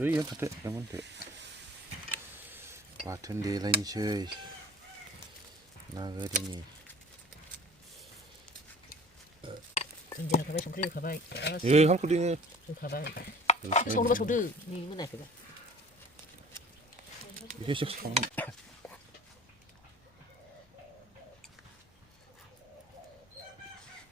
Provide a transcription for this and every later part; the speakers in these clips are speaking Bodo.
Iya kate, namun te. Baten de lain cuy. Naga ini. 진짜 가봐이 좀 그래 가봐이. 예, 한 코딩에. 좀 가봐이. 손으로 소드 니 뭐나 그래. 이게 식상.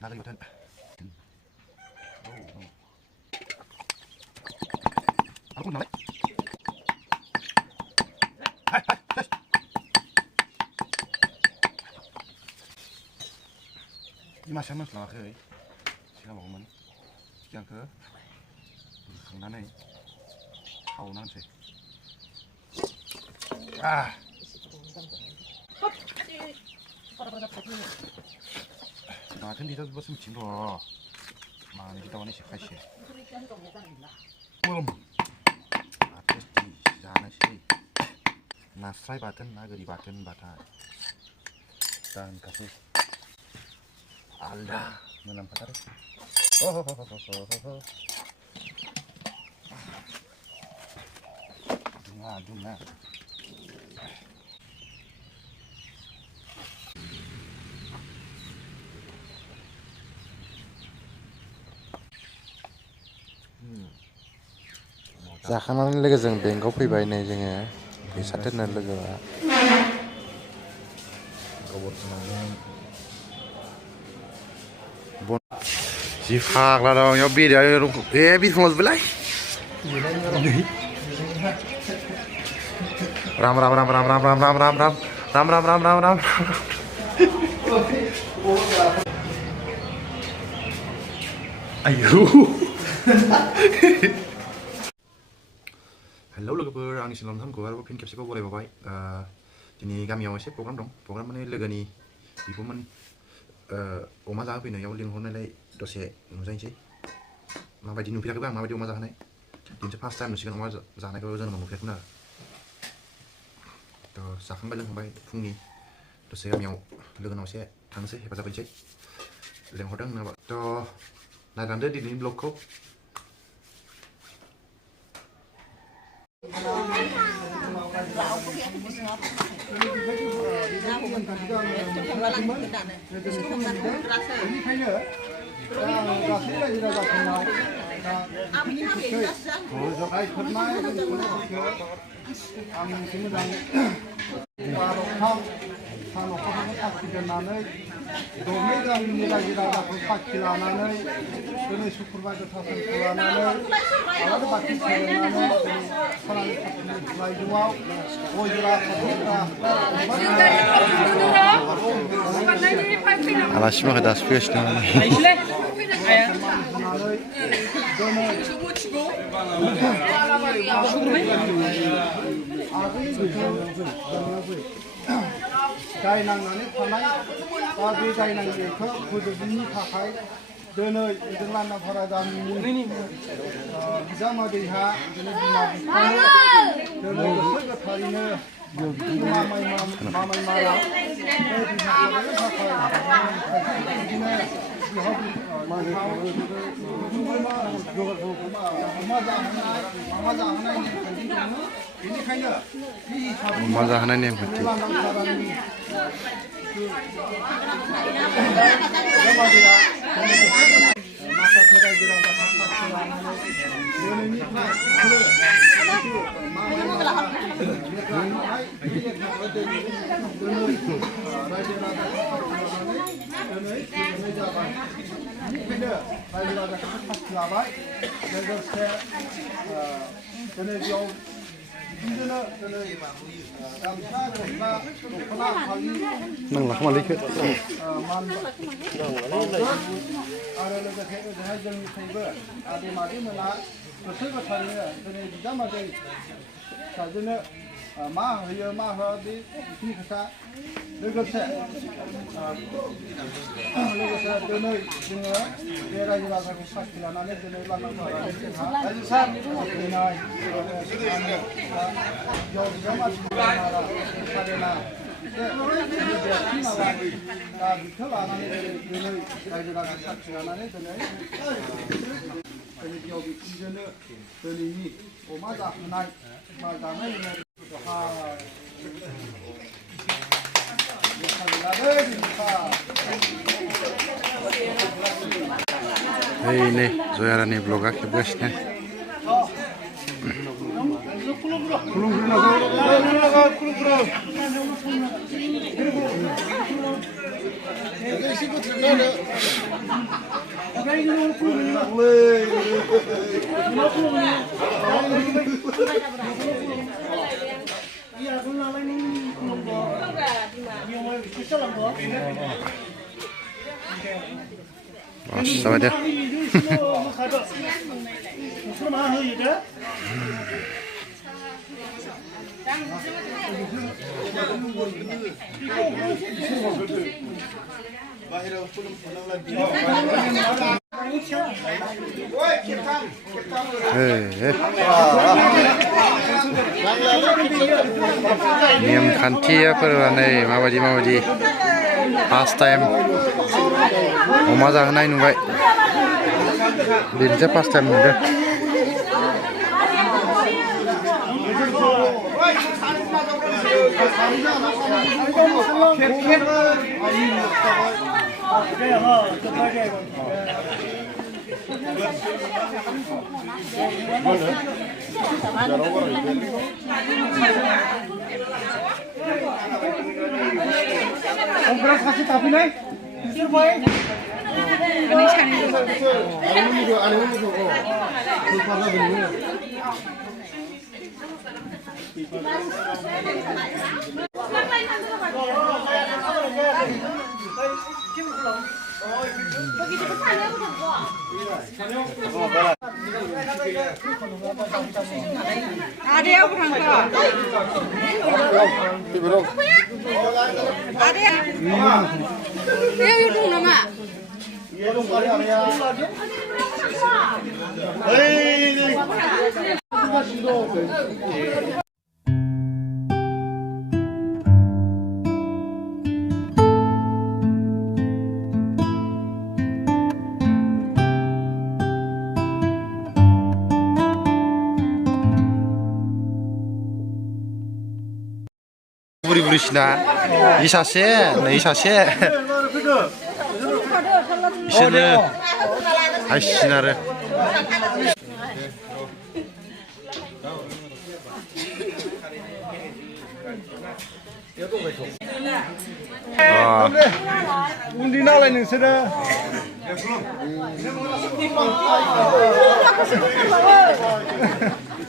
나가 이거는. 안 끝나네? 이 맛이 한번 나와요. 시간 먹으면 그냥 강난해. 하오나한테. 아. 나 근데 이거 무슨 진로 많이 기다 원해 시카시. 아테스티 시작하시. 나 프라이 바튼 나 그리 바튼 바타. dan kasus Allah menampak tarik. Oh. Dunga. जाखांनानै लोगोजों बेंकआव फैबाय नै जोङो फैसा दोननो लोगोआ Si faagla dong, yo bida yo bifong belai. Ram. Ayo. Hello logoफोर आंनि सिगाङाव नोंथांखौ आरोबाव फिन खेबसेबाव बरायबावबाय दिनै गामियाव एसे प्रग्राम दं प्रग्राम माने लोगोनि बिब'मोन अमा जाहोफैनायाव लिंहरनायलाय दसे नुजानोसै माबायदि नुफेराखैबा आं माबायदि अमा जाहोनाय दिनैसो फार्स्ट टाइम नुसिगोन अमा जानायखौ जोनोमाव नुफेराखैमोन आरो थ' जाखांबाय लोंखांबाय फुंनि दसे गामियाव लोगोनाव एसे थांनोसै हेफाजाब हैनोसै लेंहरदों होनोबा थ' नायलांदो दिनैनि ब्लगखौ दरनै गामिनि रायजो राजाखौ साखि लानानै दिनै सुक्रुबार गोथार सानखौ लानानै आलारि बाथि सावनानै सनानि खाथिनि रायजोआव गय जरा आलासि माखासे दासो फैगासिनो दाय नांनानै थानाय दा बे दाय नांनायखौ फोजोबनायनि थाखाय दिनै जों लान्दाफारा गामिनि बिजामादैहा दिनै बिमा बिफानो दिनै गोसो गोथारैनो मामाय मारा बे बिमाफोरनि थाखाय बिदिनो अमा जाहोनाय नेमखान्थि नों लाखोमा लैखो आरो लोगोसे ओजोंहाय जोंनिफ्रायबो आदै मादैमोना गोसो गोथारैनो दिनै बिजामादै फिसाजोनो मा होयो मा होआ बेनि खोथा लोगोसे दिनै जोङो बे रायजो राजाखौ साखि लानानै दिनै लान्दाफारानि जोंहा रायजो सार फैनाय दा बिखौ लानानै दिनै रायजो राजा साखि लानानै दिनै दिनै बियाव बिखुनजोनो दिनैनि अमा जाहोनाय बा जानाय लोंनाय नै जयारानि ब्लगा खेबगासिनो जाबाय दे नेम खान्थिफोरा नै माबायदि फार्स्ट टाइम अमा जाहोनाय नुबाय बेनिसो फार्स्ट टाइम नुदों 아래야 보란가. 아래야. 내가 이거 동남아. 부리부리시나 이 사세 이 사세 이시는 아이씨나를 उन्दैनालाय नोंसोरो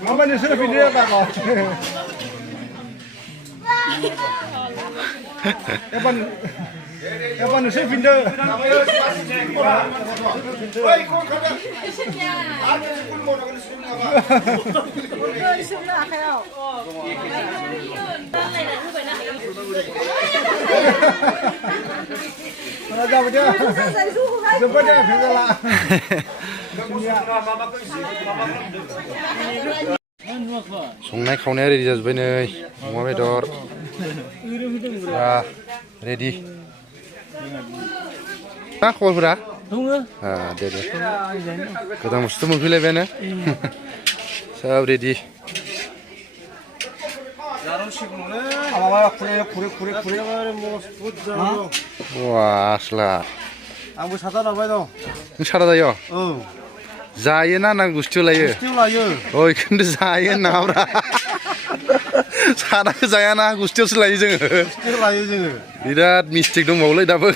माबा नोंसोरो बिदिनो दाबा एबार नोंसोर फिनदो जाबाय दे जोब्बाय दे फेजाला संनाय खावनाया रेडि जाजोब्बाय नै अमा बेदर रेडि मा खबरफोरा दे गोदान बुस्थु मोनफैलायबायानो सब रेडि वा आसला आंबो साथा लाबाय दं नों सादा जायो जायोना ना गुस्थियाव लायो ओइ खिन्थु जायो नाब्रा सादाखौ जायाना गुस्थियावसो लायो जोङो बिराद मिस्टेक दंबावोलै दाबो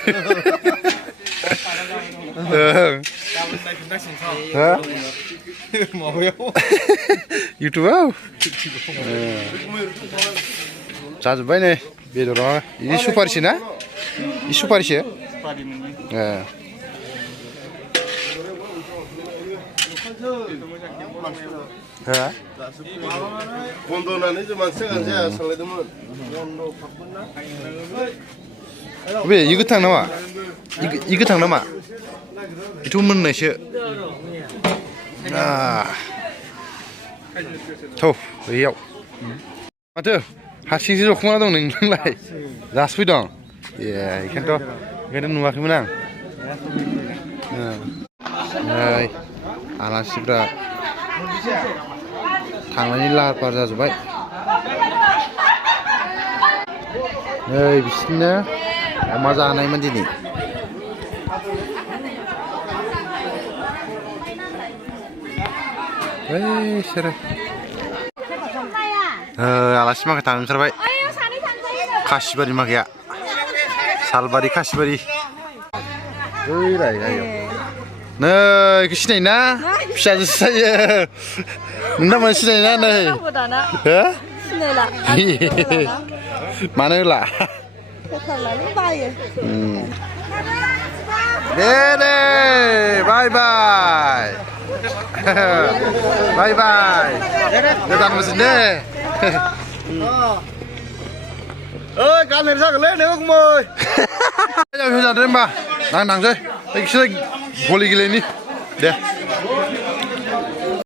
इउटुबाव जाजोब्बाय नै बेदरा इ सुपारिसो ना इ सुपारिसो बन्दनानै जों मानसिया जाया सालायदोंमोन बे इ गोथां नामा इ गोथां नामा बेथ' मोननायसो थौ बैयाव माथो हारसिंसो जखुमा दं नोंलाय दासो फैदों बेखायनोथ' नुवाखैमोन आं नै आलासिफ्रा थांनायनि लाहार फाहार जाजोब्बाय नै बिसोरनो अमा जानायमोन दिनै बिसोरो आलासि माखाया थांनो ओंखारबाय खासिबारि माखाया सालबारि खासिबारि ओइ रायगायाव नै इखौ सिनायो ना फिसाजोसो जायो नोंना मानो सिनायो ना नै हो मानो होला दे दे बाय बाय बाय बाय गोदान बोसोर दे ओइ गाननाय जागोनलै नोङो गुमै जादों होमबा आं थांसै बिसोर भलि गेलेनि दे